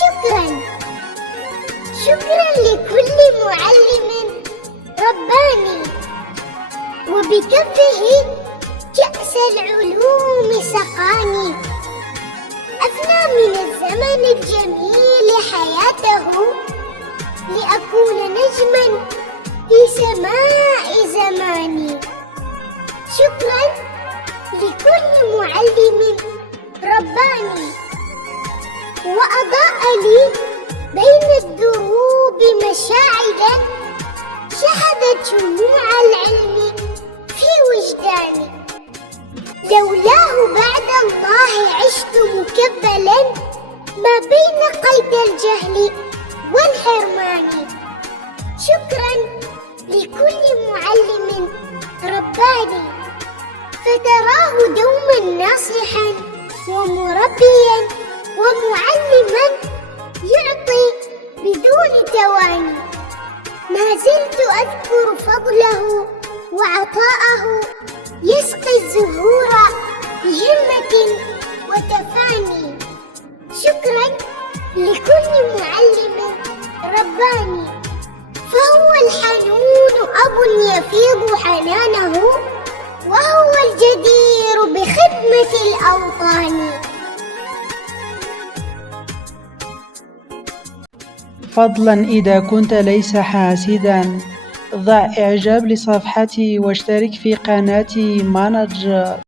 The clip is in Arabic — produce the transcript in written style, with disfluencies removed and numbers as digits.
شكرا شكرا لكل معلم رباني وبكفه كأس العلوم سقاني، أفنى من الزمن الجميل حياته لأكون نجما في سماء زماني. شكرا لكل معلم رباني وأضاء لي بين الدروب مشاعلا شهدت شموع العلم في وجداني. لولاه بعد الله عشت مكبلا ما بين قيد الجهل والحرمان. شكرا لكل معلم رباني فتراه دوما ناصحا ومربيا ومعلما يعطي بدون تواني. ما زلت أذكر فضله وعطاءه يسقي الزهور بهمة وتفاني. شكرا لكل معلم رباني فهو الحنون أب يفيض حنانه وهو الجدير بخدمة الأوطان. فضلا إذا كنت ليس حاسدا ضع إعجاب لصفحتي واشترك في قناتي مانجر.